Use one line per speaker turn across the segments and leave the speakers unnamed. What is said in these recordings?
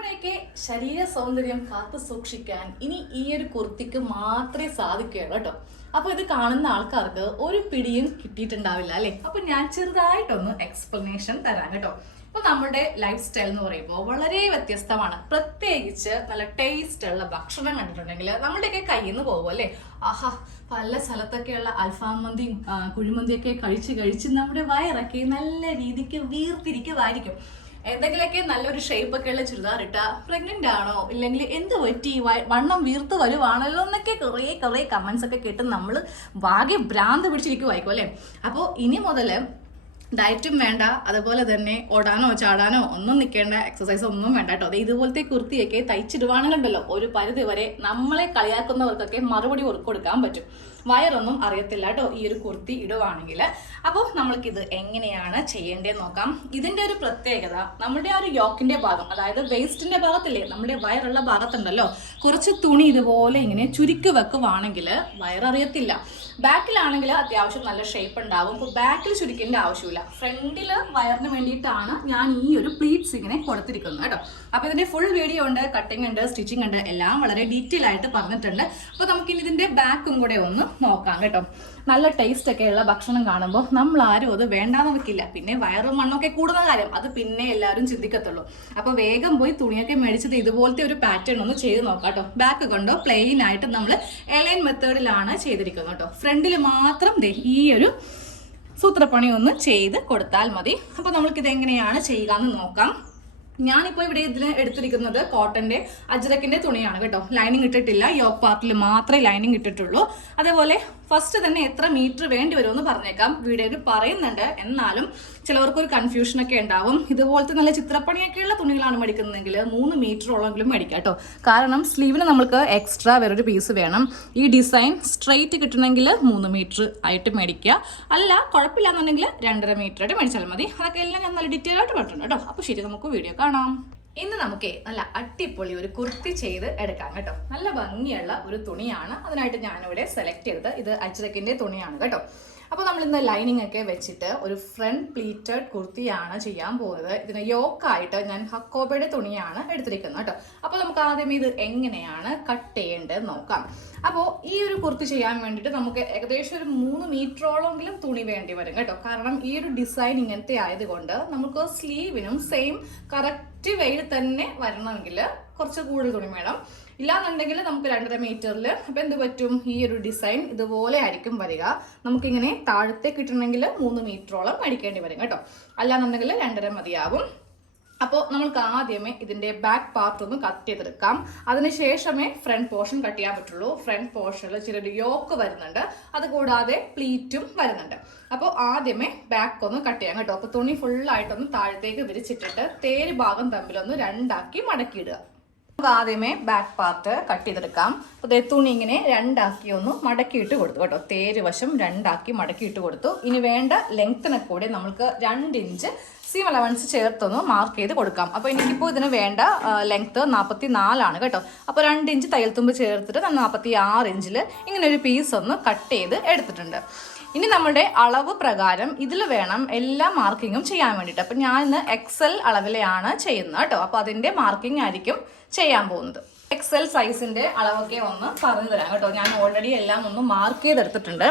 നമ്മുടെയൊക്കെ ശരീര സൗന്ദര്യം കാത്തു സൂക്ഷിക്കാൻ ഇനി ഈ ഒരു കുർത്തിക്ക് മാത്രമേ സാധിക്കുകയുള്ളൂ കേട്ടോ. അപ്പൊ ഇത് കാണുന്ന ആൾക്കാർക്ക് ഒരു പിടിയും കിട്ടിയിട്ടുണ്ടാവില്ല അല്ലെ? അപ്പൊ ഞാൻ ചെറുതായിട്ടൊന്ന് എക്സ്പ്ലനേഷൻ തരാം കേട്ടോ. ഇപ്പൊ നമ്മുടെ ലൈഫ് സ്റ്റൈൽ എന്ന് പറയുമ്പോൾ വളരെ വ്യത്യസ്തമാണ്. പ്രത്യേകിച്ച് നല്ല ടേസ്റ്റ് ഉള്ള ഭക്ഷണം കണ്ടിട്ടുണ്ടെങ്കിൽ നമ്മുടെയൊക്കെ കയ്യിൽ നിന്ന് പോകും അല്ലേ? ആഹാ പല സ്ഥലത്തൊക്കെയുള്ള അൽഫാം മന്തിയും കുഴിമന്തിയൊക്കെ കഴിച്ച് കഴിച്ച് നമ്മുടെ വയറൊക്കെ നല്ല രീതിക്ക് വീർത്തിരിക്കുമായിരിക്കും എന്തെങ്കിലുമൊക്കെ നല്ലൊരു ഷേപ്പ് ഒക്കെ ഉള്ള ചുരിദാർ ഇട്ടാ പ്രഗ്നന്റ് ആണോ? ഇല്ലെങ്കിൽ എന്ത് പറ്റി? വണ്ണം വീർത്ത് വരുവാണല്ലോ എന്നൊക്കെ കുറേ കുറേ കമന്റ്സ് ഒക്കെ കേട്ട് നമ്മൾ വാകെ ഭ്രാന്ത് പിടിച്ചിരിക്കുമായിരിക്കും അല്ലേ? അപ്പോൾ ഇനി മുതൽ ഡയറ്റും വേണ്ട അതുപോലെ തന്നെ ഓടാനോ ചാടാനോ ഒന്നും നിൽക്കേണ്ട എക്സസൈസ് ഒന്നും വേണ്ട കേട്ടോ. അത് ഇതുപോലത്തെ കുർത്തിയൊക്കെ തയ്ച്ചിടുവാണെന്നുണ്ടല്ലോ ഒരു പരിധി വരെ നമ്മളെ കളിയാക്കുന്നവർക്കൊക്കെ മറുപടി കൊടുക്കാൻ പറ്റും. വയറൊന്നും അറിയത്തില്ല കേട്ടോ ഈ ഒരു കുർത്തി ഇടുവാണെങ്കിൽ. അപ്പോൾ നമ്മൾക്കിത് എങ്ങനെയാണ് ചെയ്യേണ്ടതെന്ന് നോക്കാം. ഇതിന്റെ ഒരു പ്രത്യേകത നമ്മുടെ ആ ഒരു യോക്കിന്റെ ഭാഗം അതായത് വേസ്റ്റിന്റെ ഭാഗത്തില്ലേ നമ്മുടെ വയറുള്ള ഭാഗത്തുണ്ടല്ലോ കുറച്ച് തുണി ഇതുപോലെ ഇങ്ങനെ ചുരുക്കി വെക്കുവാണെങ്കിൽ വയററിയത്തില്ല. ബാക്കിലാണെങ്കിൽ അത്യാവശ്യം നല്ല ഷേപ്പ് ഉണ്ടാവും. അപ്പോൾ ബാക്കിൽ ചുരുക്കേണ്ട ആവശ്യമില്ല. ഫ്രണ്ടിൽ വയറിന് വേണ്ടിയിട്ടാണ് ഞാൻ ഈ ഒരു പ്ലീറ്റ്സ് ഇങ്ങനെ കൊടുത്തിരിക്കുന്നത് കേട്ടോ. അപ്പോൾ ഇതിന്റെ ഫുൾ വീഡിയോ ഉണ്ട് കട്ടിംഗ് ഉണ്ട് സ്റ്റിച്ചിങ് ഉണ്ട് എല്ലാം വളരെ ഡീറ്റെയിൽ ആയിട്ട് പറഞ്ഞിട്ടുണ്ട്. അപ്പോൾ നമുക്കിനി ഇതിന്റെ ബാക്കും കൂടെ ഒന്ന് നോക്കാം കേട്ടോ. നല്ല ടേസ്റ്റ് ഒക്കെ ഉള്ള ഭക്ഷണം കാണുമ്പോൾ നമ്മൾ ആരും അത് വേണ്ടാന്ന് വെക്കില്ല. പിന്നെ വയറും മണ്ണൊക്കെ കൂടുന്ന കാര്യം. അത് പിന്നെ എല്ലാവരും ചിന്തിക്കത്തുള്ളൂ. അപ്പോൾ വേഗം പോയി തുണിയൊക്കെ മേടിച്ചത് ഇതുപോലത്തെ ഒരു പാറ്റേൺ ഒന്ന് ചെയ്ത് നോക്കാം കേട്ടോ. ബാക്ക് കൊണ്ടോ? പ്ലെയിൻ ആയിട്ട് നമ്മൾ എലൈൻ മെത്തേഡിലാണ് ചെയ്തിരിക്കുന്നത് കേട്ടോ. ഫ്രണ്ടിൽ മാത്രം ഈ ഒരു സൂത്രപ്പണി ഒന്ന് ചെയ്ത് കൊടുത്താൽ മതി. അപ്പോൾ നമ്മൾക്കിത് എങ്ങനെയാണ് ചെയ്യുക എന്ന് നോക്കാം. ഞാനിപ്പോൾ ഇവിടെ ഇതിൽ എടുത്തിരിക്കുന്നത് കോട്ടന്റെ അജ്രക്കിന്റെ തുണിയാണ് കേട്ടോ. ലൈനിങ് ഇട്ടിട്ടില്ല. യോക്ക് പാർട്ടിൽ മാത്രമേ ലൈനിങ് ഇട്ടിട്ടുള്ളൂ. അതേപോലെ ഫസ്റ്റ് തന്നെ എത്ര മീറ്റർ വേണ്ടി വരുമെന്ന് പറഞ്ഞേക്കാം. വീഡിയോയിൽ പറയുന്നുണ്ട്. എന്നാലും ചിലവർക്ക് ഒരു കൺഫ്യൂഷൻ ഒക്കെ ഉണ്ടാവും. ഇതുപോലത്തെ നല്ല ചിത്രപ്പണിയൊക്കെയുള്ള തുണികളാണ് മേടിക്കുന്നതെങ്കിൽ മൂന്ന് മീറ്ററോളെങ്കിലും മേടിക്കാം കേട്ടോ. കാരണം സ്ലീവിന് നമുക്ക് എക്സ്ട്രാ വേറൊരു പീസ് വേണം. ഈ ഡിസൈൻ സ്ട്രെയിറ്റ് കിട്ടണമെങ്കിൽ മൂന്ന് മീറ്റർ ആയിട്ട് മേടിക്കുക. അല്ല കുഴപ്പമില്ലാന്നുണ്ടെങ്കിൽ രണ്ടര മീറ്റർ ആയിട്ട് മേടിച്ചാൽ മതി. അതൊക്കെ എല്ലാം ഞാൻ നല്ല ഡീറ്റെയിൽ ആയിട്ട് പറഞ്ഞിട്ടുണ്ട് കേട്ടോ. അപ്പോൾ ശരി നമുക്ക് വീഡിയോ കാണാം. ഇന്ന് നമുക്ക് നല്ല അടിപൊളി ഒരു കുർത്തി ചെയ്ത് എടുക്കാം കേട്ടോ. നല്ല ഭംഗിയുള്ള ഒരു തുണിയാണ്. അതിനായിട്ട് ഞാനിവിടെ സെലക്ട് ചെയ്തത്. ഇത് അച്ചുതക്കിന്റെ തുണിയാണ് കേട്ടോ. അപ്പോൾ നമ്മൾ ഇന്ന് ലൈനിങ് ഒക്കെ വെച്ചിട്ട് ഒരു ഫ്രണ്ട് പ്ലീറ്റഡ് കുർത്തിയാണ് ചെയ്യാൻ പോകുന്നത് ഇതിന് യോക്കായിട്ട് ഞാൻ ഹക്കോബയുടെ തുണിയാണ് എടുത്തിരിക്കുന്നത് കേട്ടോ. അപ്പോൾ നമുക്ക് ആദ്യം ഇത് എങ്ങനെയാണ് കട്ട് ചെയ്യേണ്ടത് നോക്കാം. അപ്പോൾ ഈ ഒരു കുർത്തി ചെയ്യാൻ വേണ്ടിയിട്ട് നമുക്ക് ഏകദേശം ഒരു മൂന്ന് മീറ്ററോളമെങ്കിലും തുണി വേണ്ടി വരും കേട്ടോ. കാരണം ഈ ഒരു ഡിസൈൻ ഇങ്ങനത്തെ ആയതുകൊണ്ട് നമുക്ക് സ്ലീവിനും സെയിം കറക്റ്റ് വെയിൽ തന്നെ വരണമെങ്കിൽ കുറച്ച് കൂടുതൽ തുണി വേണം. ഇല്ലാന്നുണ്ടെങ്കിൽ നമുക്ക് രണ്ടര മീറ്ററിൽ അപ്പോൾ എന്ത് പറ്റും? ഈ ഒരു ഡിസൈൻ ഇതുപോലെ ആയിരിക്കും വരിക. നമുക്കിങ്ങനെ താഴത്തെ കിട്ടണമെങ്കിൽ മൂന്ന് മീറ്ററോളം അടിക്കേണ്ടി വരും കേട്ടോ. അല്ലാന്നുണ്ടെങ്കിൽ രണ്ടര മതിയാവും. അപ്പോൾ നമുക്ക് ആദ്യമേ ഇതിന്റെ ബാക്ക് പാർട്ട് ഒന്ന് കട്ട് ചെയ്തെടുക്കാം. അതിനുശേഷമേ ഫ്രണ്ട് പോർഷൻ കട്ട് ചെയ്യാൻ പറ്റുള്ളൂ. ഫ്രണ്ട് പോർഷനിൽ ചെറിയൊരു യോക്ക് വരുന്നുണ്ട്. അതുകൂടാതെ പ്ലീറ്റും വരുന്നുണ്ട്. അപ്പോൾ ആദ്യമേ ബാക്ക് ഒന്ന് കട്ട് ചെയ്യാം കേട്ടോ. അപ്പോൾ തുണി ഫുള്ളായിട്ടൊന്ന് താഴത്തേക്ക് വിരിച്ചിട്ടിട്ട് തേര് ഭാഗം തമ്മിലൊന്ന് രണ്ടാക്കി മടക്കിയിടുക. നമുക്ക് ആദ്യമേ ബാക്ക് പാർട്ട് കട്ട് ചെയ്തെടുക്കാം. അപ്പോൾ തുണി ഇങ്ങനെ രണ്ടാക്കി ഒന്ന് മടക്കിയിട്ട് കൊടുത്തു. കേട്ടോ തേര് വശം രണ്ടാക്കി മടക്കിയിട്ട് കൊടുത്തു. ഇനി വേണ്ട ലെങ്ത്തിനെ കൂടി നമുക്ക് രണ്ട് ഇഞ്ച് സീം അലവൻസ് ചേർത്തൊന്ന് മാർക്ക് ചെയ്ത് കൊടുക്കാം. അപ്പോൾ എനിക്കിപ്പോൾ ഇതിന് വേണ്ട ലെങ്ത്ത് നാൽപ്പത്തി നാലാണ് കേട്ടോ. അപ്പോൾ രണ്ട് ഇഞ്ച് തയ്യൽ തുമ്പ് ചേർത്തിട്ട് നാൽപ്പത്തി ആറ് ഇഞ്ചിൽ ഇങ്ങനെ ഒരു പീസ് ഒന്ന് കട്ട് ചെയ്ത് എടുത്തിട്ടുണ്ട്. ഇനി നമ്മുടെ അളവ് പ്രകാരം ഇതിൽ വേണം എല്ലാ മാർക്കിങ്ങും ചെയ്യാൻ വേണ്ടിയിട്ട്. അപ്പം ഞാൻ ഇന്ന് എക്സൽ അളവിലെയാണ് ചെയ്യുന്നത് കേട്ടോ. അപ്പോൾ അതിന്റെ മാർക്കിംഗ് ആയിരിക്കും ചെയ്യാൻ പോകുന്നത്. എക്സൽ സൈസിന്റെ അളവൊക്കെ ഒന്ന് പറഞ്ഞു തരാം കേട്ടോ. ഞാൻ ഓൾറെഡി എല്ലാം ഒന്ന് മാർക്ക് ചെയ്തെടുത്തിട്ടുണ്ട്.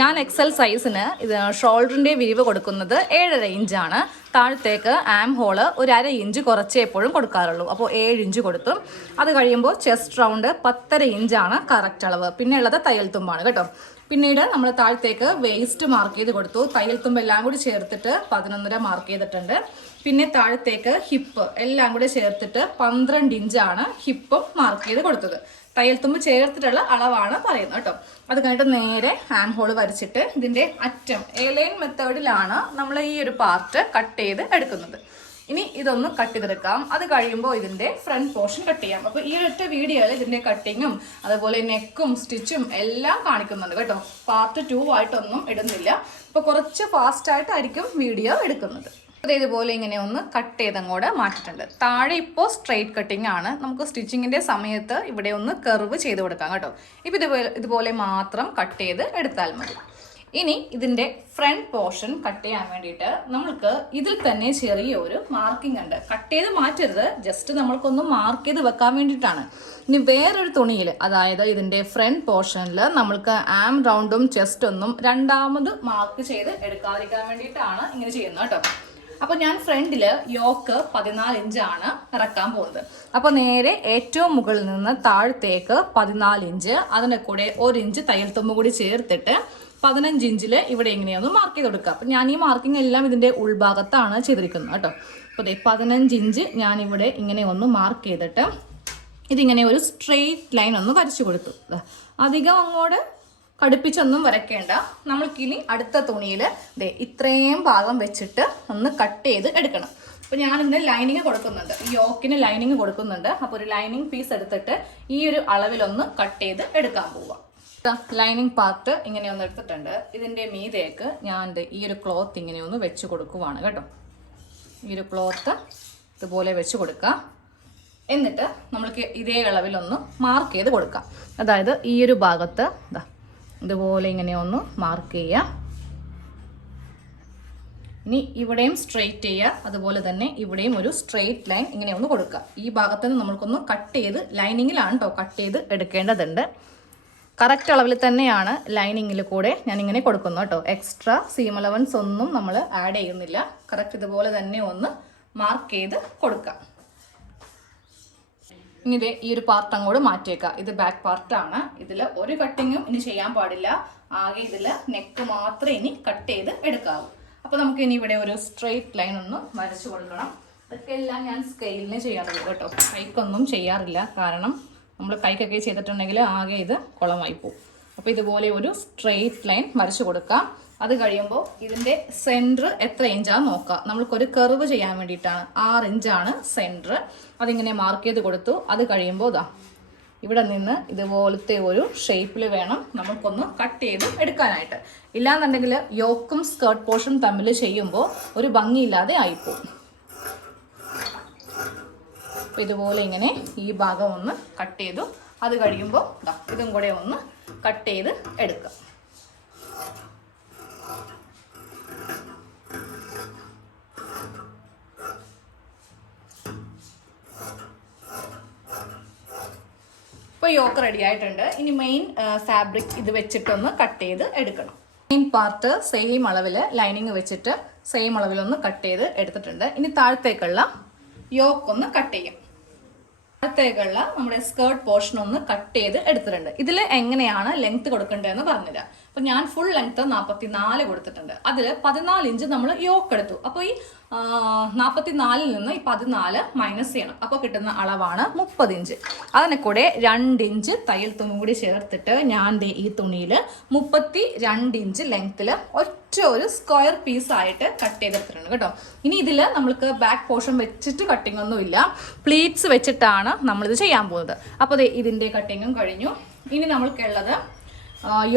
ഞാൻ എക്സൽ സൈസിന് ഇത് ഷോൾഡറിന്റെ വിരിവ് കൊടുക്കുന്നത് ഏഴര ഇഞ്ചാണ് താഴത്തേക്ക് ആം ഹോൾ ഒരു അര ഇഞ്ച് കുറച്ചേ എപ്പോഴും കൊടുക്കാറുള്ളൂ. അപ്പോൾ ഏഴ് ഇഞ്ച് കൊടുത്തു. അത് കഴിയുമ്പോൾ ചെസ്റ്റ് റൗണ്ട് പത്തര ഇഞ്ചാണ് കറക്റ്റ് അളവ്. പിന്നെ ഉള്ളത് തയ്യൽ തുമ്പാണ് കേട്ടോ. പിന്നീട് നമ്മൾ താഴത്തേക്ക് വേസ്റ്റ് മാർക്ക് ചെയ്ത് കൊടുത്തു. തയ്യൽ തുമ്പ് എല്ലാം കൂടി ചേർത്തിട്ട് പതിനൊന്നര മാർക്ക് ചെയ്തിട്ടുണ്ട്. പിന്നെ താഴത്തേക്ക് ഹിപ്പ് എല്ലാം കൂടി ചേർത്തിട്ട് പന്ത്രണ്ട് ഇഞ്ചാണ് ഹിപ്പും മാർക്ക് ചെയ്ത് കൊടുത്തത്. തയ്യൽ തുമ്പ് ചേർത്തിട്ടുള്ള അളവാണ് പറയുന്നത് കേട്ടോ. അത് കഴിഞ്ഞിട്ട് നേരെ ഹാൻഡ് ഹോൾ വരച്ചിട്ട് ഇതിന്റെ അറ്റം എലൈൻ മെത്തേഡിലാണ് നമ്മൾ ഈ ഒരു പാർട്ട് കട്ട് ചെയ്ത് എടുക്കുന്നത്. ഇനി ഇതൊന്ന് കട്ട് ചെയ്തെടുക്കാം. അത് കഴിയുമ്പോൾ ഇതിന്റെ ഫ്രണ്ട് പോർഷൻ കട്ട് ചെയ്യാം. അപ്പോൾ ഈ ഒറ്റ വീഡിയോയിൽ ഇതിന്റെ കട്ടിങ്ങും അതുപോലെ നെക്കും സ്റ്റിച്ചും എല്ലാം കാണിക്കുന്നുണ്ട് കേട്ടോ. പാർട്ട് ടു ആയിട്ടൊന്നും ഇടുന്നില്ല. അപ്പോൾ കുറച്ച് ഫാസ്റ്റ് ആയിട്ടായിരിക്കും വീഡിയോ എടുക്കുന്നത്. ഇതേപോലെ ഇങ്ങനെ ഒന്ന് കട്ട് ചെയ്തങ്ങോട്ട് മാറ്റിയിട്ടുണ്ട്. താഴെ ഇപ്പോൾ സ്ട്രെയിറ്റ് കട്ടിംഗ് ആണ്. നമുക്ക് സ്റ്റിച്ചിങ്ങിന്റെ സമയത്ത് ഇവിടെ ഒന്ന് കർവ് ചെയ്ത് കൊടുക്കാം കേട്ടോ. ഇപ്പം ഇതുപോലെ ഇതുപോലെ മാത്രം കട്ട് ചെയ്ത് എടുത്താൽ മതി. ഇനി ഇതിന്റെ ഫ്രണ്ട് പോർഷൻ കട്ട് ചെയ്യാൻ വേണ്ടിയിട്ട് നമ്മൾക്ക് ഇതിൽ തന്നെ ചെറിയൊരു മാർക്കിംഗ് ഉണ്ട്. കട്ട് ചെയ്ത് മാറ്റരുത്. ജസ്റ്റ് നമ്മൾക്കൊന്ന് മാർക്ക് ചെയ്ത് വെക്കാൻ വേണ്ടിയിട്ടാണ്. ഇനി വേറൊരു തുണിയിൽ അതായത് ഇതിന്റെ ഫ്രണ്ട് പോർഷനിൽ നമ്മൾക്ക് ആം റൗണ്ടും ചെസ്റ്റ് ഒന്നും രണ്ടാമത് മാർക്ക് ചെയ്ത് എടുക്കാതിരിക്കാൻ വേണ്ടിയിട്ടാണ് ഇങ്ങനെ ചെയ്യുന്നത് കേട്ടോ. അപ്പൊ ഞാൻ ഫ്രണ്ടിൽ യോക്ക് പതിനാല് ഇഞ്ചാണ് ഇറക്കാൻ പോകുന്നത്. അപ്പോൾ നേരെ ഏറ്റവും മുകളിൽ നിന്ന് താഴത്തേക്ക് പതിനാല് ഇഞ്ച് അതിന്റെ കൂടെ ഒരു ഇഞ്ച് തയ്യൽ തുമ്പ് കൂടി ചേർത്തിട്ട് പതിനഞ്ച് ഇഞ്ചിൽ ഇവിടെ എങ്ങനെയാണെന്ന് മാർക്ക് ചെയ്ത് കൊടുക്കുക അപ്പൊ ഞാൻ ഈ മാർക്കിംഗ് എല്ലാം ഇതിന്റെ ഉൾഭാഗത്താണ് ചെയ്തിരിക്കുന്നത് കേട്ടോ. അപ്പോൾ അതെ പതിനഞ്ച് ഇഞ്ച് ഞാൻ ഇവിടെ ഇങ്ങനെ ഒന്ന് മാർക്ക് ചെയ്തിട്ട് ഇതിങ്ങനെ ഒരു സ്ട്രെയിറ്റ് ലൈൻ ഒന്ന് വരച്ചു കൊടുത്തു. അധികം അങ്ങോട്ട് കടുപ്പിച്ചൊന്നും വരയ്ക്കേണ്ട. നമ്മൾക്കിനി അടുത്ത തുണിയിൽ ദേ ഇത്രയും ഭാഗം വെച്ചിട്ട് ഒന്ന് കട്ട് ചെയ്ത് എടുക്കണം. അപ്പോൾ ഞാൻ ഇതിന് ലൈനിങ് കൊടുക്കുന്നുണ്ട് യോക്കിന് ലൈനിങ് കൊടുക്കുന്നുണ്ട്. അപ്പോൾ ഒരു ലൈനിങ് പീസ് എടുത്തിട്ട് ഈ ഒരു അളവിലൊന്ന് കട്ട് ചെയ്ത് എടുക്കാൻ പോവാം. ലൈനിങ് പാർട്ട് ഇങ്ങനെ ഒന്ന് എടുത്തിട്ടുണ്ട്. ഇതിന്റെ മീതേക്ക് ഞാൻ ഈ ഒരു ക്ലോത്ത് ഇങ്ങനെ ഒന്ന് വെച്ച് കൊടുക്കുവാണ് കേട്ടോ. ഈ ഒരു ക്ലോത്ത് ഇതുപോലെ വെച്ച് കൊടുക്കുക. എന്നിട്ട് നമ്മൾക്ക് ഇതേ അളവിലൊന്ന് മാർക്ക് ചെയ്ത് കൊടുക്കാം അതായത് ഈ ഒരു ഭാഗത്ത് ഇതാ ഇതുപോലെ ഇങ്ങനെ ഒന്ന് മാർക്ക് ചെയ്യുക. ഇനി ഇവിടെയും സ്ട്രെയിറ്റ് ചെയ്യുക. അതുപോലെ തന്നെ ഇവിടെയും ഒരു സ്ട്രെയിറ്റ് ലൈൻ ഇങ്ങനെ ഒന്ന് കൊടുക്കുക. ഈ ഭാഗത്ത് നിന്ന് നമ്മൾക്കൊന്ന് കട്ട് ചെയ്ത് ലൈനിങ്ങിലാണ് കേട്ടോ കട്ട് ചെയ്ത് എടുക്കേണ്ടതുണ്ട്. കറക്റ്റ് അളവിൽ തന്നെയാണ് ലൈനിങ്ങിൽ കൂടെ ഞാൻ ഇങ്ങനെ കൊടുക്കുന്നു കേട്ടോ. എക്സ്ട്രാ സീം അലവൻസ് ഒന്നും നമ്മൾ ആഡ് ചെയ്യുന്നില്ല. കറക്റ്റ് ഇതുപോലെ തന്നെ ഒന്ന് മാർക്ക് ചെയ്ത് കൊടുക്കാം. ഇനി ഇതേ ഈ ഒരു പാർട്ട് അങ്ങോട്ട് മാറ്റിയേക്കാം. ഇത് ബാക്ക് പാർട്ടാണ് ഇതിൽ ഒരു കട്ടിങ്ങും ഇനി ചെയ്യാൻ പാടില്ല. ആകെ ഇതിൽ നെക്ക് മാത്രമേ ഇനി കട്ട് ചെയ്ത് എടുക്കാവൂ. അപ്പോൾ നമുക്ക് ഇനി ഇവിടെ ഒരു സ്ട്രെയിറ്റ് ലൈൻ ഒന്ന് വരച്ചു കൊടുക്കണം. ഇതൊക്കെ എല്ലാം ഞാൻ സ്കെയിലിന് ചെയ്യാറുള്ളൂ കേട്ടോ. കൈക്കൊന്നും ചെയ്യാറില്ല. കാരണം നമ്മൾ കൈക്കൊക്കെ ചെയ്തിട്ടുണ്ടെങ്കിൽ ആകെ ഇത് കുളമായി പോകും അപ്പോൾ ഇതുപോലെ ഒരു സ്ട്രെയിറ്റ് ലൈൻ വരച്ചു കൊടുക്കാം. അത് കഴിയുമ്പോൾ ഇതിന്റെ സെന്റർ എത്ര ഇഞ്ചാന്ന് നോക്കാം. നമ്മൾക്കൊരു കർവ് ചെയ്യാൻ വേണ്ടിയിട്ടാണ്. ആറ് ഇഞ്ചാണ് സെന്റർ അതിങ്ങനെ മാർക്ക് ചെയ്ത് കൊടുത്തു. അത് കഴിയുമ്പോൾ ഇതാ ഇവിടെ നിന്ന് ഇതുപോലത്തെ ഒരു ഷേപ്പിൽ വേണം നമുക്കൊന്ന് കട്ട് ചെയ്ത് എടുക്കാനായിട്ട്. ഇല്ലാന്നുണ്ടെങ്കിൽ യോക്കും സ്കേർട്ട് പോർഷൻ തമ്മിൽ ചെയ്യുമ്പോൾ ഒരു ഭംഗിയില്ലാതെ ആയിപ്പോവും. അപ്പോൾ ഇതുപോലെ ഇങ്ങനെ ഈ ഭാഗം ഒന്ന് കട്ട് ചെയ്തു. അത് കഴിയുമ്പോൾ ഇതും കൂടെ ഒന്ന് കട്ട് ചെയ്ത് എടുക്കുക ഇപ്പോൾ യോക്ക് റെഡി ആയിട്ടുണ്ട്. ഇനി മെയിൻ ഫാബ്രിക് ഇത് വെച്ചിട്ടൊന്ന് കട്ട് ചെയ്ത് എടുക്കണം. മെയിൻ പാർട്ട് സെയിം അളവിൽ ലൈനിങ് വെച്ചിട്ട് സെയിം അളവിലൊന്ന് കട്ട് ചെയ്ത് എടുത്തിട്ടുണ്ട്. ഇനി താഴത്തേക്കുള്ള യോക്ക് ഒന്ന് കട്ട് ചെയ്യും. താഴത്തേക്കുള്ള നമ്മുടെ സ്കേർട്ട് പോർഷൻ ഒന്ന് കട്ട് ചെയ്ത് എടുത്തിട്ടുണ്ട്. ഇതിൽ എങ്ങനെയാണ് ലെങ്ത് കൊടുക്കേണ്ടതെന്ന് പറഞ്ഞുതരാം. അപ്പൊ ഞാൻ ഫുൾ ലെങ്ത് നാൽപ്പത്തി നാല് കൊടുത്തിട്ടുണ്ട്. അതിൽ പതിനാല് ഇഞ്ച് നമ്മൾ യോക്ക് എടുത്തു. അപ്പോൾ ഈ നാൽപ്പത്തി നാലിൽ നിന്ന് ഈ പതിനാല് മൈനസ് ചെയ്യണം. അപ്പോൾ കിട്ടുന്ന അളവാണ് മുപ്പത് ഇഞ്ച് അതിനെ കൂടെ രണ്ട് ഇഞ്ച് തയ്യൽ തുണി കൂടി ചേർത്തിട്ട് ഞാൻ ഈ തുണിയിൽ മുപ്പത്തി രണ്ട് ഇഞ്ച് ലെങ്ത്തിൽ ഒറ്റ ഒരു സ്ക്വയർ പീസ് ആയിട്ട് കട്ട് ചെയ്തെടുത്തിട്ടുണ്ട് കേട്ടോ. ഇനി ഇതിൽ നമ്മൾക്ക് ബാക്ക് പോർഷൻ വെച്ചിട്ട് കട്ടിംഗ് ഒന്നുമില്ല പ്ലീറ്റ്സ് വെച്ചിട്ടാണ് നമ്മളിത് ചെയ്യാൻ പോകുന്നത്. അപ്പോൾ ഇതിന്റെ കട്ടിങ്ങും കഴിഞ്ഞു. ഇനി നമ്മൾക്കുള്ളത്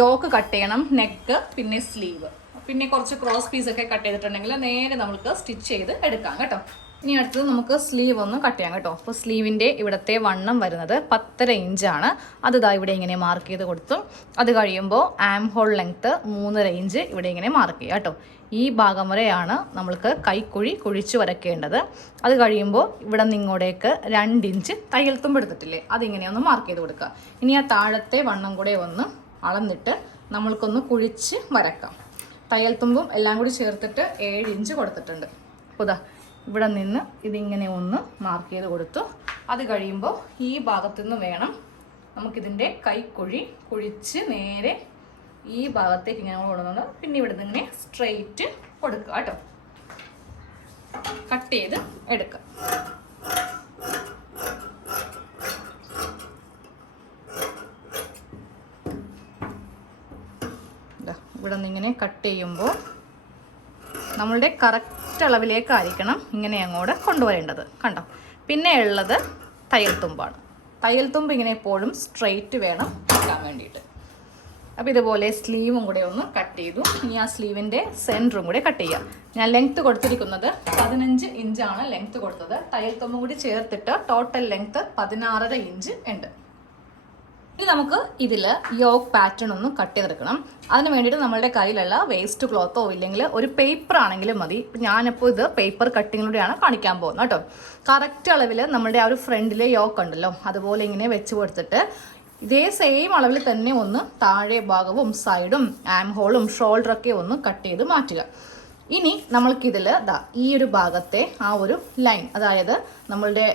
യോക്ക് കട്ട് ചെയ്യണം നെക്ക് പിന്നെ സ്ലീവ്. പിന്നെ കുറച്ച് ക്രോസ് പീസ് ഒക്കെ കട്ട് ചെയ്തിട്ടുണ്ടെങ്കിൽ നേരെ നമുക്ക് സ്റ്റിച്ച് ചെയ്ത് എടുക്കാം കേട്ടോ. ഇനി അടുത്തത് നമുക്ക് സ്ലീവ് ഒന്ന് കട്ട് ചെയ്യാം കേട്ടോ. അപ്പോൾ സ്ലീവിന്റെ ഇവിടുത്തെ വണ്ണം വരുന്നത് പത്തര ഇഞ്ചാണ്. അത് ഇതാ ഇവിടെ ഇങ്ങനെ മാർക്ക് ചെയ്ത് കൊടുത്തു. അത് കഴിയുമ്പോൾ ആം ഹോൾ ലെങ്ത്ത് മൂന്നര ഇഞ്ച് ഇവിടെ ഇങ്ങനെ മാർക്ക് ചെയ്യുക കേട്ടോ. ഈ ഭാഗം വരെയാണ് നമ്മൾക്ക് കൈക്കുഴി കുഴിച്ച് വരക്കേണ്ടത് അത് കഴിയുമ്പോൾ ഇവിടെ നിന്ന് ഇങ്ങോട്ടേക്ക് രണ്ടിഞ്ച് തയ്യൽ തുമ്പ് എടുത്തിട്ടില്ലേ? അതിങ്ങനെ ഒന്ന് മാർക്ക് ചെയ്ത് കൊടുക്കുക. ഇനി ആ താഴത്തെ വണ്ണം കൂടെ ഒന്ന് അളന്നിട്ട് നമ്മൾക്കൊന്ന് കുഴിച്ച് വരക്കാം. തയ്യൽ തുമ്പും എല്ലാം കൂടി ചേർത്തിട്ട് ഏഴ് ഇഞ്ച് കൊടുത്തിട്ടുണ്ട്. അപ്പോൾ ഇവിടെ നിന്ന് ഇതിങ്ങനെ ഒന്ന് മാർക്ക് ചെയ്ത് കൊടുത്തു. അത് കഴിയുമ്പോൾ ഈ ഭാഗത്തു നിന്ന് വേണം നമുക്കിതിന്റെ കൈക്കുഴി കുഴിച്ച് നേരെ ഈ ഭാഗത്തേക്ക് ഇങ്ങനെ കൊടുക്കുന്നത് പിന്നെ ഇവിടെ നിന്ന് ഇങ്ങനെ സ്ട്രെയിറ്റ് കൊടുക്കുക കേട്ടോ. കട്ട് ചെയ്ത് എടുക്കുക ദാ ഇവിടെ നിന്ന് ഇങ്ങനെ കട്ട് ചെയ്യുമ്പോൾ നമ്മളുടെ കറക്റ്റ് അളവിലേക്കായിരിക്കണം ഇങ്ങനെ അങ്ങോട്ട് കൊണ്ടുവരേണ്ടത്. കണ്ടോ? പിന്നെ ഉള്ളത് തയ്യൽ തുമ്പാണ്. തയ്യൽ തുമ്പ് ഇങ്ങനെ എപ്പോഴും സ്ട്രെയിറ്റ് വേണം വെക്കാൻ വേണ്ടിയിട്ട്. അപ്പോൾ ഇതുപോലെ സ്ലീവും കൂടെ ഒന്ന് കട്ട് ചെയ്തു. ഇനി ആ സ്ലീവിന്റെ സെന്ററും കൂടെ കട്ട് ചെയ്യാം. ഞാൻ ലെങ്ത്ത് കൊടുത്തിരിക്കുന്നത് പതിനഞ്ച് ഇഞ്ചാണ് ലെങ്ത്ത് കൊടുത്തത്. തയ്യൽ തുമ്പും കൂടി ചേർത്തിട്ട് ടോട്ടൽ ലെങ്ത്ത് പതിനാറര ഇഞ്ച് ഉണ്ട്. ഇനി നമുക്ക് ഇതിൽ യോഗ് പാറ്റേൺ ഒന്ന് കട്ട് ചെയ്തെടുക്കണം. അതിന് വേണ്ടിയിട്ട് നമ്മളുടെ കയ്യിലുള്ള വേസ്റ്റ് ക്ലോത്തോ ഇല്ലെങ്കിൽ ഒരു പേപ്പർ ആണെങ്കിലും മതി. ഞാനിപ്പോൾ ഇത് പേപ്പർ കട്ടിങ്ങിലൂടെയാണ് കാണിക്കാൻ പോകുന്നത് കേട്ടോ. കറക്റ്റ് അളവിൽ നമ്മുടെ ആ ഒരു ഫ്രണ്ടിലെ യോക്ക് ഉണ്ടല്ലോ. അതുപോലെ ഇങ്ങനെ വെച്ച് കൊടുത്തിട്ട് ഇതേ സെയിം അളവിൽ തന്നെ ഒന്ന് താഴെ ഭാഗവും സൈഡും ആം ഹോളും ഷോൾഡറൊക്കെ ഒന്ന് കട്ട് ചെയ്ത് മാറ്റുക. ഇനി നമ്മൾക്കിതിൽ ഈ ഒരു ഭാഗത്തെ ആ ഒരു ലൈൻ അതായത് നമ്മളുടെ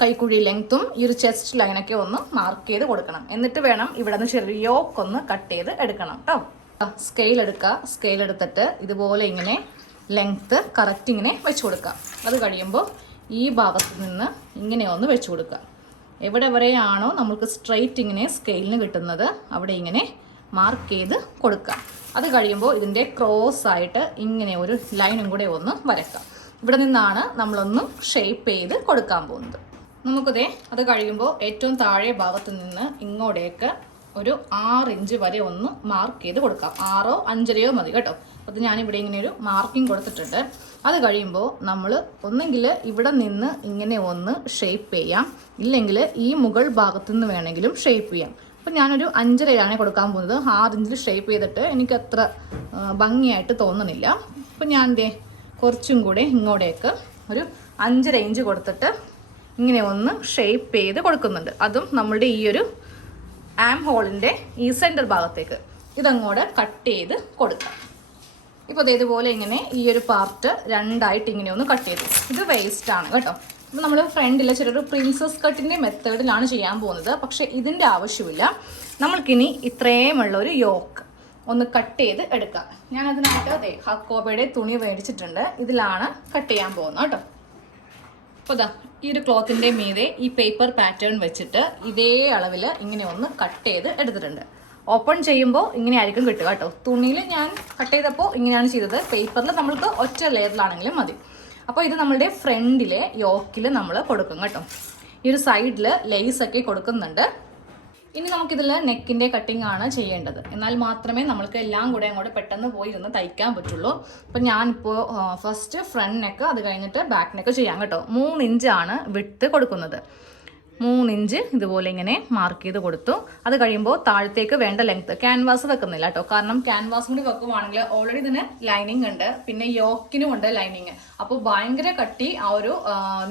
കൈക്കുഴി ലെങ്ത്തും ഈ ഒരു ചെസ്റ്റ് ലൈനൊക്കെ ഒന്ന് മാർക്ക് ചെയ്ത് കൊടുക്കണം. എന്നിട്ട് വേണം ഇവിടെ നിന്ന് ചെറിയ ഒന്ന് കട്ട് ചെയ്ത് എടുക്കണം കേട്ടോ സ്കെയിൽ എടുക്കുക. സ്കെയിൽ എടുത്തിട്ട് ഇതുപോലെ ഇങ്ങനെ ലെങ്ത്ത് കറക്റ്റ് ഇങ്ങനെ വെച്ച് കൊടുക്കുക. അത് കഴിയുമ്പോൾ ഈ ഭാഗത്ത് നിന്ന് ഇങ്ങനെ ഒന്ന് വെച്ച് കൊടുക്കുക. എവിടെ വരെയാണോ നമുക്ക് സ്ട്രെയിറ്റ് ഇങ്ങനെ സ്കെയിലിന് കിട്ടുന്നത് അവിടെ ഇങ്ങനെ മാർക്ക് ചെയ്ത് കൊടുക്കുക. അത് കഴിയുമ്പോൾ ഇതിന്റെ ക്രോസ് ആയിട്ട് ഇങ്ങനെ ഒരു ലൈനും കൂടെ ഒന്ന് വരക്കാം ഇവിടെ നിന്നാണ് നമ്മളൊന്ന് ഷേപ്പ് ചെയ്ത് കൊടുക്കാൻ പോകുന്നത്. നമുക്കതേ അത് കഴിയുമ്പോൾ ഏറ്റവും താഴെ ഭാഗത്ത് നിന്ന് ഇങ്ങോട്ടേക്ക് ഒരു ആറ് ഇഞ്ച് വരെ ഒന്ന് മാർക്ക് ചെയ്ത് കൊടുക്കാം. ആറോ അഞ്ചരയോ മതി കേട്ടോ. അപ്പോൾ ഞാനിവിടെ ഇങ്ങനെ ഒരു മാർക്കിംഗ് കൊടുത്തിട്ടുണ്ട്. അത് കഴിയുമ്പോൾ നമ്മൾ ഒന്നെങ്കിൽ ഇവിടെ നിന്ന് ഇങ്ങനെ ഒന്ന് ഷേപ്പ് ചെയ്യാം. ഇല്ലെങ്കിൽ ഈ മുകൾ ഭാഗത്തു നിന്ന് വേണമെങ്കിലും ഷേപ്പ് ചെയ്യാം. അപ്പം ഞാനൊരു അഞ്ചരയാണ് കൊടുക്കാൻ പോകുന്നത്. ആറ് ഇഞ്ചിൽ ഷേപ്പ് ചെയ്തിട്ട് എനിക്ക് അത്ര ഭംഗിയായിട്ട് തോന്നുന്നില്ല. അപ്പം ഞാൻ ദേ കുറച്ചും കൂടെ ഇങ്ങോട്ടേക്ക് ഒരു അഞ്ചര ഇഞ്ച് കൊടുത്തിട്ട് ഇങ്ങനെ ഒന്ന് ഷേപ്പ് ചെയ്ത് കൊടുക്കുന്നുണ്ട്. അതും നമ്മളുടെ ഈ ഒരു ആം ഹോളിന്റെ ഈ സെന്റർ ഭാഗത്തേക്ക്. ഇതങ്ങോട്ട് കട്ട് ചെയ്ത് കൊടുക്കാം. ഇപ്പോൾ ഇതേപോലെ ഇങ്ങനെ ഈ ഒരു പാർട്ട് രണ്ടായിട്ട് ഇങ്ങനെ ഒന്ന് കട്ട് ചെയ്തു. ഇത് വേസ്റ്റ് ആണ് കേട്ടോ. അപ്പോൾ നമ്മൾ ഫ്രണ്ടിൽ ചെറിയൊരു പ്രിൻസസ് കട്ടിന്റെ മെത്തേഡിലാണ് ചെയ്യാൻ പോകുന്നത്. പക്ഷേ ഇതിന്റെ ആവശ്യമില്ല. നമ്മൾക്കിനി ഇത്രയുമുള്ള ഒരു യോക്ക് ഒന്ന് കട്ട് ചെയ്ത് എടുക്കാം. ഞാൻ അതിനായിട്ട് അതെ ഹക്കോബയുടെ തുണി മേടിച്ചിട്ടുണ്ട്. ഇതിലാണ് കട്ട് ചെയ്യാൻ പോകുന്നത് കേട്ടോ. അപ്പോൾ ഈ ഒരു ക്ലോത്തിന്റെ മീതെ ഈ പേപ്പർ പാറ്റേൺ വെച്ചിട്ട് ഇതേ അളവിൽ ഇങ്ങനെ ഒന്ന് കട്ട് ചെയ്ത് എടുത്തിട്ടുണ്ട്. ഓപ്പൺ ചെയ്യുമ്പോൾ ഇങ്ങനെ ആയിരിക്കും കിട്ടുക കേട്ടോ. തുണിയിൽ ഞാൻ കട്ട് ചെയ്തപ്പോൾ ഇങ്ങനെയാണ് ചെയ്തത്. പേപ്പറിൽ നമ്മൾക്ക് ഒറ്റ ലെയറിലാണെങ്കിലും മതി. അപ്പോൾ ഇത് നമ്മളുടെ ഫ്രണ്ടിലെ യോക്കിൽ നമ്മൾ കൊടുക്കും കേട്ടോ. ഈ ഒരു സൈഡിൽ ലേസ് ഒക്കെ കൊടുക്കുന്നുണ്ട്. ഇനി നമുക്കിതിൽ നെക്കിന്റെ കട്ടിംഗ് ആണ് ചെയ്യേണ്ടത്. എന്നാൽ മാത്രമേ നമ്മൾക്ക് എല്ലാം കൂടെ അങ്ങോട്ട് പെട്ടെന്ന് പോയി ഇരുന്ന് തയ്ക്കാൻ പറ്റുള്ളൂ. അപ്പം ഞാനിപ്പോൾ ഫസ്റ്റ് ഫ്രണ്ട് നെക്ക് അത് കഴിഞ്ഞിട്ട് ബാക്ക് നെക്ക് ചെയ്യാം കേട്ടോ. മൂന്ന് ആണ് വിട്ട് കൊടുക്കുന്നത്. മൂന്ന് ഇഞ്ച് ഇതുപോലെ ഇങ്ങനെ മാർക്ക് ചെയ്ത് കൊടുത്തു. അത് കഴിയുമ്പോൾ താഴത്തേക്ക് വേണ്ട ലെങ്ത് ക്യാൻവാസ് വെക്കുന്നില്ല കേട്ടോ. കാരണം ക്യാൻവാസും കൂടി വെക്കുവാണെങ്കിൽ ഓൾറെഡി ഇതിന് ലൈനിങ് ഉണ്ട്. പിന്നെ യോക്കിനും ഉണ്ട് ലൈനിങ് അപ്പോൾ ഭയങ്കര കട്ടി ആ ഒരു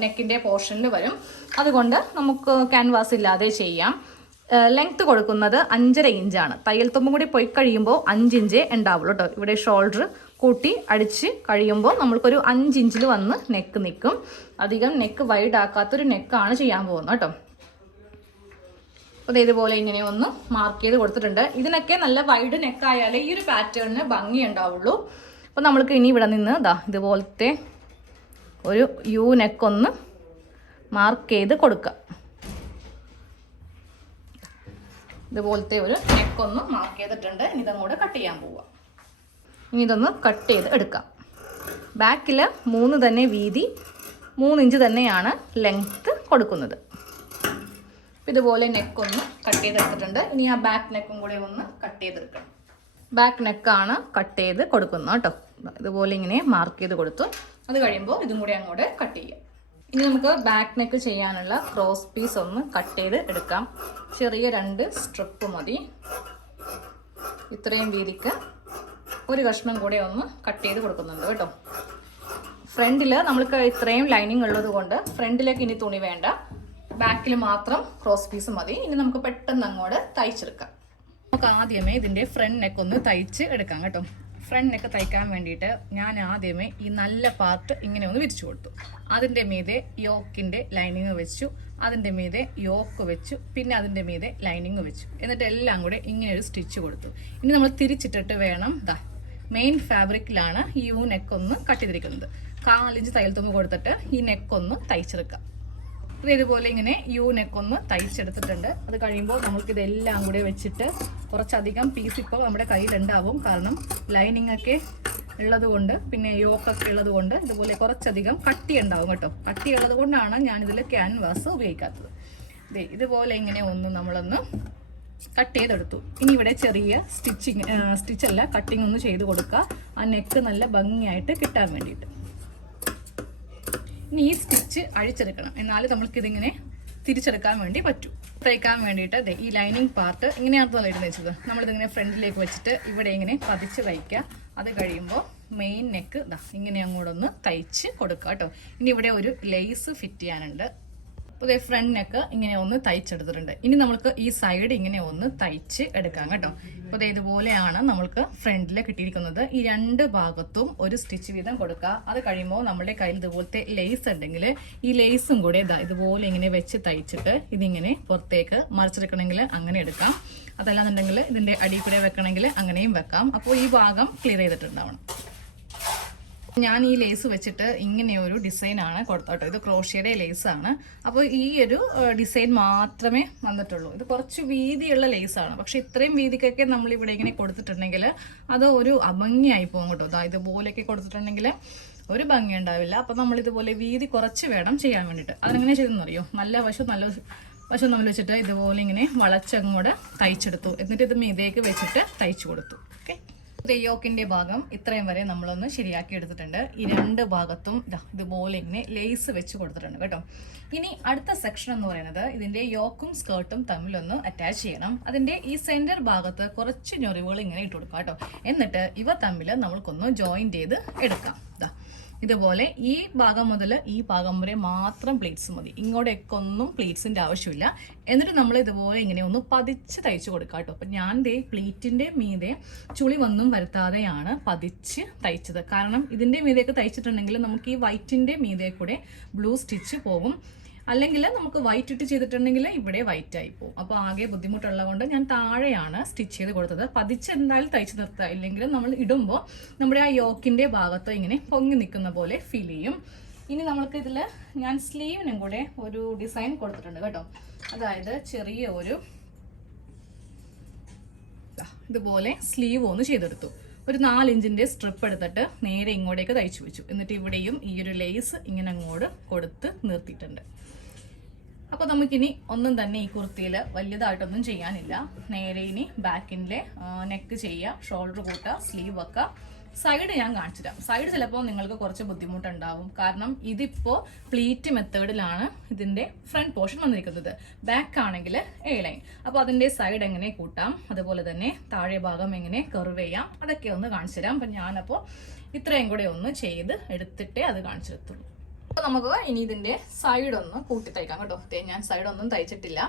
നെക്കിന്റെ പോർഷനിൽ വരും. അതുകൊണ്ട് നമുക്ക് ക്യാൻവാസ് ഇല്ലാതെ ചെയ്യാം. ലെങ്ത് കൊടുക്കുന്നത് അഞ്ചര ഇഞ്ചാണ് തയ്യൽ തുമ്പും കൂടി പോയി കഴിയുമ്പോൾ ഇഞ്ചേ ഉണ്ടാവുള്ളൂ കേട്ടോ ഇവിടെ ഷോൾഡർ കൂട്ടി അടിച്ച് കഴിയുമ്പോൾ നമ്മൾക്കൊരു ഇഞ്ചിൽ വന്ന് നെക്ക് നിൽക്കും. അധികം നെക്ക് വൈഡ് ആക്കാത്തൊരു നെക്കാണ് ചെയ്യാൻ പോകുന്നത് കേട്ടോ അപ്പോൾ ഇതേപോലെ ഇങ്ങനെ ഒന്ന് മാർക്ക് ചെയ്ത് കൊടുത്തിട്ടുണ്ട്. ഇതിനൊക്കെ നല്ല വൈഡ് നെക്കായാലേ ഈ ഒരു പാറ്റേണിന് ഭംഗി ഉണ്ടാവുള്ളൂ. അപ്പോൾ നമ്മൾക്ക് ഇനി ഇവിടെ നിന്ന് ഇതാ ഇതുപോലത്തെ ഒരു യു നെക്കൊന്ന് മാർക്ക് ചെയ്ത് കൊടുക്കുക ഇതുപോലത്തെ ഒരു നെക്ക് ഒന്ന് മാർക്ക് ചെയ്തിട്ടുണ്ട്. ഇനി ഇതങ്ങോട്ട് കട്ട് ചെയ്യാൻ പോവാം. ഇനി ഇതൊന്ന് കട്ട് ചെയ്ത് എടുക്കാം. ബാക്കിൽ മൂന്ന് തന്നെ വീതി മൂന്ന് ഇഞ്ച് തന്നെയാണ് ലെങ്ത്ത് കൊടുക്കുന്നത്. ഇതുപോലെ നെക്ക് ഒന്ന് കട്ട് ചെയ്തെടുത്തിട്ടുണ്ട് ഇനി ആ ബാക്ക് നെക്കും കൂടെ ഒന്ന് കട്ട് ചെയ്തെടുക്കണം ബാക്ക് നെക്കാണ് കട്ട് ചെയ്ത് കൊടുക്കുന്നത് കേട്ടോ. ഇതുപോലെ ഇങ്ങനെ മാർക്ക് ചെയ്ത് കൊടുത്തു. അത് കഴിയുമ്പോൾ ഇതും കൂടി അങ്ങോട്ട് കട്ട് ചെയ്യാം. ഇനി നമുക്ക് ബാക്ക് നെക്ക് ചെയ്യാനുള്ള ക്രോസ് പീസ് ഒന്ന് കട്ട് ചെയ്ത് എടുക്കാം. ചെറിയ രണ്ട് സ്ട്രിപ്പ് മതി. ഇത്രയും വീതിക്ക് ഒരു കഷ്ണം കൂടെ ഒന്ന് കട്ട് ചെയ്ത് കൊടുക്കുന്നുണ്ട് കേട്ടോ. ഫ്രണ്ടിൽ നമ്മൾക്ക് ഇത്രയും ലൈനിങ് ഉള്ളത് കൊണ്ട് ഫ്രണ്ടിലേക്ക് ഇനി തുണി വേണ്ട. ബാക്കിൽ മാത്രം ക്രോസ് പീസ് മതി. ഇനി നമുക്ക് പെട്ടെന്ന് അങ്ങോട്ട് തയ്ച്ചെടുക്കാം. നമുക്ക് ആദ്യമേ ഇതിന്റെ ഫ്രണ്ട് നെക്ക് ഒന്ന് തയ്ച്ച് എടുക്കാം കേട്ടോ. ഫ്രണ്ട് നെക്ക് തയ്ക്കാൻ വേണ്ടിയിട്ട് ഞാൻ ആദ്യമേ ഈ നല്ല പാർട്ട് ഇങ്ങനെ ഒന്ന് വിരിച്ചു കൊടുത്തു. അതിന്റെ മീതെ യോക്കിന്റെ ലൈനിങ് വെച്ചു. അതിന്റെ മീതെ യോക്ക് വെച്ചു. പിന്നെ അതിന്റെ മീതെ ലൈനിങ് വെച്ചു. എന്നിട്ട് എല്ലാം കൂടെ ഇങ്ങനെ ഒരു സ്റ്റിച്ച് കൊടുത്തു. ഇനി നമ്മൾ തിരിച്ചിട്ടിട്ട് വേണം ദാ മെയിൻ ഫാബ്രിക്കിലാണ് ഈ യു നെക്ക് ഒന്ന് കട്ട് ചെയ്തിരിക്കുന്നത്. കാലിഞ്ച് തയ്യൽ തുമ്പ് കൊടുത്തിട്ട് ഈ നെക്കൊന്ന് തയ്ച്ചെടുക്കാം. ഇത് ഇതുപോലെ ഇങ്ങനെ യു നെക്ക് ഒന്ന് തയ്ച്ചെടുത്തിട്ടുണ്ട് അത് കഴിയുമ്പോൾ നമുക്ക് ഇതെല്ലാം കൂടെ വെച്ചിട്ട് കുറച്ചധികം പീസ് ഇപ്പോൾ നമ്മുടെ കയ്യിലുണ്ടാവും കാരണം ലൈനിങ് ഒക്കെ ഉള്ളത് കൊണ്ട് പിന്നെ യോക്കൊക്കെ ഉള്ളത് കൊണ്ട് ഇതുപോലെ കുറച്ചധികം കട്ടി ഉണ്ടാവും കേട്ടോ. കട്ടി ഉള്ളത് കൊണ്ടാണ് ഞാനിതിൽ ക്യാൻവാസ് ഉപയോഗിക്കാത്തത്. ദേ ഇതുപോലെ ഇങ്ങനെ ഒന്ന് നമ്മളൊന്ന് കട്ട് ചെയ്തെടുത്തു. ഇനി ഇവിടെ ചെറിയ സ്റ്റിച്ചിങ് സ്റ്റിച്ചല്ല കട്ടിങ് ഒന്ന് ചെയ്ത് കൊടുക്കുക. ആ നെക്ക് നല്ല ഭംഗിയായിട്ട് കിട്ടാൻ വേണ്ടിയിട്ട്. ഈ സ്റ്റിച്ച് അഴിച്ചെടുക്കണം. എന്നാലും നമ്മൾക്കിതിങ്ങനെ തിരിച്ചെടുക്കാൻ വേണ്ടി പറ്റൂ. തയ്ക്കാൻ വേണ്ടിയിട്ട് ഈ ലൈനിങ് പാർട്ട് ഇങ്ങനെയാണ് തോന്നിയിട്ട് വെച്ചത്. നമ്മളിതിങ്ങനെ ഫ്രണ്ടിലേക്ക് വെച്ചിട്ട് ഇവിടെ ഇങ്ങനെ പതിച്ച് തയ്ക്കുക. അത് കഴിയുമ്പോൾ മെയിൻ നെക്ക് ഇതാ ഇങ്ങനെ അങ്ങോട്ടൊന്ന് തയ്ച്ച് കൊടുക്കുക കേട്ടോ. ഇനി ഇവിടെ ഒരു ലേസ് ഫിറ്റ് ചെയ്യാനുണ്ട്. ഫ്രണ്ടിനൊക്കെ ഫ്രണ്ട് ഇങ്ങനെ ഒന്ന് തയ്ച്ചെടുത്തിട്ടുണ്ട്. ഇനി നമ്മൾക്ക് ഈ സൈഡ് ഇങ്ങനെ ഒന്ന് തയ്ച്ച് എടുക്കാം കേട്ടോ. അപ്പോൾ ദേ ഇതുപോലെയാണ് നമ്മൾക്ക് ഫ്രണ്ടിൽ കിട്ടിയിരിക്കുന്നത്. ഈ രണ്ട് ഭാഗത്തും ഒരു സ്റ്റിച്ച് വീതം കൊടുക്കുക. അത് കഴിയുമ്പോൾ നമ്മുടെ കയ്യിൽ ഇതുപോലത്തെ ലേസ് ഉണ്ടെങ്കിൽ ഈ ലേസും കൂടെ ഇതാ ഇതുപോലെ ഇങ്ങനെ വെച്ച് തയ്ച്ചിട്ട് ഇതിങ്ങനെ പുറത്തേക്ക് മറിച്ചെടുക്കണമെങ്കിൽ അങ്ങനെ എടുക്കാം. അതല്ലാന്നുണ്ടെങ്കിൽ ഇതിന്റെ അടിയിൽ കൂടെ വെക്കണമെങ്കിൽ അങ്ങനെയും വെക്കാം. അപ്പോൾ ഈ ഭാഗം ക്ലിയർ ചെയ്തിട്ടുണ്ടാവണം. ഞാൻ ഈ ലേസ് വെച്ചിട്ട് ഇങ്ങനെ ഒരു ഡിസൈനാണ് കൊടുത്തോട്ടോ ഇത് ക്രോഷ്യയുടെ ആണ്. അപ്പോൾ ഈ ഒരു ഡിസൈൻ മാത്രമേ വന്നിട്ടുള്ളൂ. ഇത് കുറച്ച് വീതിയുള്ള ലേസ് ആണ്. പക്ഷെ ഇത്രയും വീതിക്കൊക്കെ നമ്മൾ ഇവിടെ ഇങ്ങനെ കൊടുത്തിട്ടുണ്ടെങ്കിൽ അത് ഒരു അഭംഗിയായി പോകും കേട്ടോ. അതായത് ഇതുപോലെയൊക്കെ കൊടുത്തിട്ടുണ്ടെങ്കിൽ ഒരു ഭംഗി ഉണ്ടാവില്ല. അപ്പോൾ നമ്മൾ ഇതുപോലെ വീതി കുറച്ച് വേണം ചെയ്യാൻ വേണ്ടിയിട്ട്. അതെങ്ങനെ ചെയ്തെന്നറിയോ? നല്ല വശം നല്ല വശം നമ്മൾ വെച്ചിട്ട് ഇതുപോലെ ഇങ്ങനെ വളച്ചങ്ങോട് തയ്ച്ചെടുത്തു. എന്നിട്ട് ഇത് മീതേക്ക് വെച്ചിട്ട് തയ്ച്ചു കൊടുത്തു. ഓക്കെ? തെയ്യോക്കിന്റെ ഭാഗം ഇത്രയും വരെ നമ്മളൊന്ന് ശരിയാക്കി എടുത്തിട്ടുണ്ട്. ഈ രണ്ട് ഭാഗത്തും ഇതുപോലെ ഇങ്ങനെ ലേസ് വെച്ച് കൊടുത്തിട്ടുണ്ട് കേട്ടോ. ഇനി അടുത്ത സെക്ഷൻ എന്ന് പറയുന്നത് ഇതിന്റെ യോക്കും സ്കേർട്ടും തമ്മിലൊന്ന് അറ്റാച്ച് ചെയ്യണം. അതിന്റെ ഈ സെന്റർ ഭാഗത്ത് കുറച്ച് ഞൊറിവുകൾ ഇങ്ങനെ ഇട്ട് കൊടുക്കാം കേട്ടോ. എന്നിട്ട് ഇവ തമ്മിൽ നമ്മൾക്കൊന്ന് ജോയിൻ ചെയ്ത് എടുക്കാം. ദാ. ഇതുപോലെ ഈ ഭാഗം മുതൽ ഈ ഭാഗം വരെ മാത്രം പ്ലീറ്റ്സ് മതി. ഇങ്ങോട്ടേക്ക് ഒന്നും പ്ലേറ്റ്സിന്റെ ആവശ്യമില്ല. എന്നിട്ട് നമ്മൾ ഇതുപോലെ ഇങ്ങനെ ഒന്ന് പതിച്ച് തയ്ച്ചു കൊടുക്കാം കേട്ടോ അപ്പം ഞാൻ ദേ പ്ലേറ്റിന്റെ മീതെ ചുളി ഒന്നും വരുത്താതെയാണ് പതിച്ച് തയ്ച്ചത്. കാരണം ഇതിന്റെ മീതെയൊക്കെ തയ്ച്ചിട്ടുണ്ടെങ്കിൽ നമുക്ക് ഈ വൈറ്റിന്റെ മീതെ കൂടെ ബ്ലൂ സ്റ്റിച്ച് പോകും. അല്ലെങ്കിൽ നമുക്ക് വൈറ്റ് ഇട്ട് ചെയ്തിട്ടുണ്ടെങ്കിൽ ഇവിടെ വൈറ്റ് ആയി പോകും അപ്പോൾ ആകെ ബുദ്ധിമുട്ടുള്ളത് കൊണ്ട് ഞാൻ താഴെയാണ് സ്റ്റിച്ച് ചെയ്ത് കൊടുത്തത്. പതിച്ച് എന്തായാലും തയ്ച്ച് നിർത്തുക ഇല്ലെങ്കിൽ നമ്മൾ ഇടുമ്പോൾ നമ്മുടെ ആ യോക്കിന്റെ ഭാഗത്ത് ഇങ്ങനെ പൊങ്ങി നിൽക്കുന്ന പോലെ ഫീൽ ചെയ്യും. ഇനി നമ്മൾക്ക് ഇതിൽ ഞാൻ സ്ലീവിനും കൂടെ ഒരു ഡിസൈൻ കൊടുത്തിട്ടുണ്ട് കേട്ടോ. അതായത് ചെറിയ ഒരു ഇതുപോലെ സ്ലീവ് ഒന്ന് ചെയ്തെടുത്തു. ഒരു നാലിഞ്ചിന്റെ സ്ട്രിപ്പ് എടുത്തിട്ട് നേരെ ഇങ്ങോട്ടേക്ക് തയ്ച്ചു വെച്ചു. എന്നിട്ട് ഇവിടെയും ഈ ഒരു ലേസ് ഇങ്ങനെ അങ്ങോട്ട് കൊടുത്ത് നിർത്തിയിട്ടുണ്ട്. അപ്പോൾ നമുക്കിനി ഒന്നും തന്നെ ഈ കുർത്തിയിൽ വലിയതായിട്ടൊന്നും ചെയ്യാനില്ല. നേരെ ഇനി ബാക്കിന്റെ നെക്ക് ചെയ്യുക ഷോൾഡർ കൂട്ടുക സ്ലീവ് വെക്കുക. സൈഡ് ഞാൻ കാണിച്ചു തരാം. സൈഡ് ചിലപ്പോൾ നിങ്ങൾക്ക് കുറച്ച് ബുദ്ധിമുട്ടുണ്ടാവും. കാരണം ഇതിപ്പോൾ പ്ലീറ്റ് മെത്തേഡിലാണ് ഇതിന്റെ ഫ്രണ്ട് പോർഷൻ വന്നിരിക്കുന്നത്. ബാക്ക് ആണെങ്കിൽ എ ലൈൻ അപ്പോൾ അതിന്റെ സൈഡ് എങ്ങനെ കൂട്ടാം? അതുപോലെ തന്നെ താഴെ ഭാഗം എങ്ങനെ കർവ് ചെയ്യാം? അതൊക്കെ ഒന്ന് കാണിച്ചു തരാം. അപ്പം ഞാനപ്പോൾ ഇത്രയും കൂടെ ഒന്ന് ചെയ്ത് എടുത്തിട്ടേ അത് കാണിച്ചു തരത്തുള്ളൂ. അപ്പോൾ നമുക്ക് ഇനി ഇതിന്റെ സൈഡ് ഒന്ന് കൂട്ടി തയ്ക്കാം കേട്ടോ. ഞാൻ സൈഡ് ഒന്നും തയ്ച്ചിട്ടില്ല.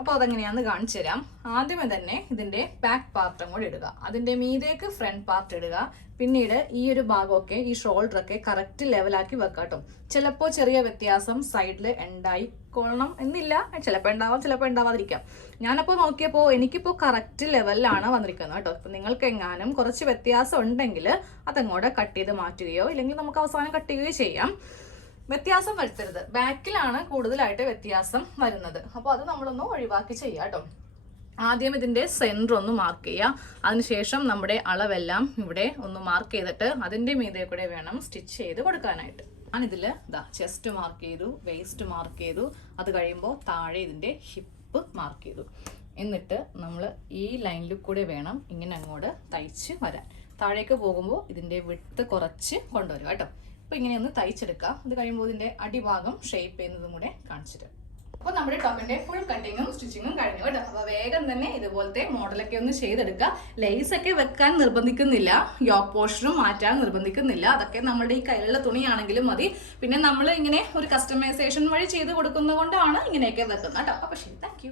അപ്പോൾ അതെങ്ങനെയാന്ന് കാണിച്ചു തരാം. ആദ്യമേ തന്നെ ഇതിന്റെ ബാക്ക് പാർട്ടും കൂടി ഇടുക. അതിന്റെ മീതേക്ക് ഫ്രണ്ട് പാർട്ട് ഇടുക. പിന്നീട് ഈ ഒരു ഭാഗമൊക്കെ ഈ ഷോൾഡർ ഒക്കെ കറക്റ്റ് ലെവലാക്കി വെക്കാം കേട്ടോ. ചിലപ്പോൾ ചെറിയ വ്യത്യാസം സൈഡിൽ ഉണ്ടായിക്കൊള്ളണം എന്നില്ല. ചിലപ്പോൾ ഉണ്ടാവാം ചിലപ്പോൾ ഉണ്ടാവാതിരിക്കാം. ഞാനപ്പോൾ നോക്കിയപ്പോൾ എനിക്കിപ്പോൾ കറക്റ്റ് ലെവലിലാണ് വന്നിരിക്കുന്നത് കേട്ടോ. ഇപ്പം നിങ്ങൾക്ക് എങ്ങാനും കുറച്ച് വ്യത്യാസം ഉണ്ടെങ്കിൽ അതങ്ങോട്ട് കട്ട് ചെയ്ത് മാറ്റുകയോ ഇല്ലെങ്കിൽ നമുക്ക് അവസാനം കട്ട് ചെയ്യുകയോ ചെയ്യാം. വ്യത്യാസം വരുത്തരുത്. ബാക്കിലാണ് കൂടുതലായിട്ട് വ്യത്യാസം വരുന്നത്. അപ്പോൾ അത് നമ്മളൊന്ന് ഒഴിവാക്കി ചെയ്യുക കേട്ടോ. ആദ്യം ഇതിന്റെ സെന്റർ ഒന്ന് മാർക്ക് ചെയ്യുക അതിനുശേഷം നമ്മുടെ അളവെല്ലാം ഇവിടെ ഒന്ന് മാർക്ക് ചെയ്തിട്ട് അതിന്റെ മീതെ കൂടെ വേണം സ്റ്റിച്ച് ചെയ്ത് കൊടുക്കാനായിട്ട്. ഞാനിതിൽ ഇതാ ചെസ്റ്റ് മാർക്ക് ചെയ്തു വേസ്റ്റ് മാർക്ക് ചെയ്തു. അത് കഴിയുമ്പോൾ താഴെ ഇതിന്റെ ഹിപ്പ് മാർക്ക് ചെയ്തു. എന്നിട്ട് നമ്മൾ ഈ ലൈനിൽ കൂടെ വേണം ഇങ്ങനെ അങ്ങോട്ട് തയ്ച്ച് വരാൻ. താഴേക്ക് പോകുമ്പോൾ ഇതിന്റെ വിട്ട് കുറച്ച് കൊണ്ടുവരും കേട്ടോ. അപ്പൊ ഇങ്ങനെ ഒന്ന് തയ്ച്ചെടുക്കുക അത് കഴിയുമ്പോൾ ഇതിന്റെ അടിഭാഗം ഷേപ്പ് ചെയ്യുന്നതും കൂടെ കാണിച്ചിട്ട്. അപ്പോൾ നമ്മുടെ ടോപ്പിന്റെ ഫുൾ കട്ടിങ്ങും സ്റ്റിച്ചിങ്ങും കഴിഞ്ഞു കേട്ടോ. അപ്പോൾ വേഗം തന്നെ ഇതുപോലത്തെ മോഡലൊക്കെ ഒന്ന് ചെയ്തെടുക്കുക. ലേസ് ഒക്കെ വെക്കാൻ നിർബന്ധിക്കുന്നില്ല. യോക്ക് പോഷനും മാറ്റാൻ നിർബന്ധിക്കുന്നില്ല. അതൊക്കെ നമ്മുടെ ഈ കയ്യിലുള്ള തുണിയാണെങ്കിലും മതി. പിന്നെ നമ്മൾ ഇങ്ങനെ ഒരു കസ്റ്റമൈസേഷൻ വഴി ചെയ്ത് കൊടുക്കുന്നത് കൊണ്ടാണ് ഇങ്ങനെയൊക്കെ വെക്കുന്നത് കേട്ടോ. അപ്പോൾ ശരി താങ്ക്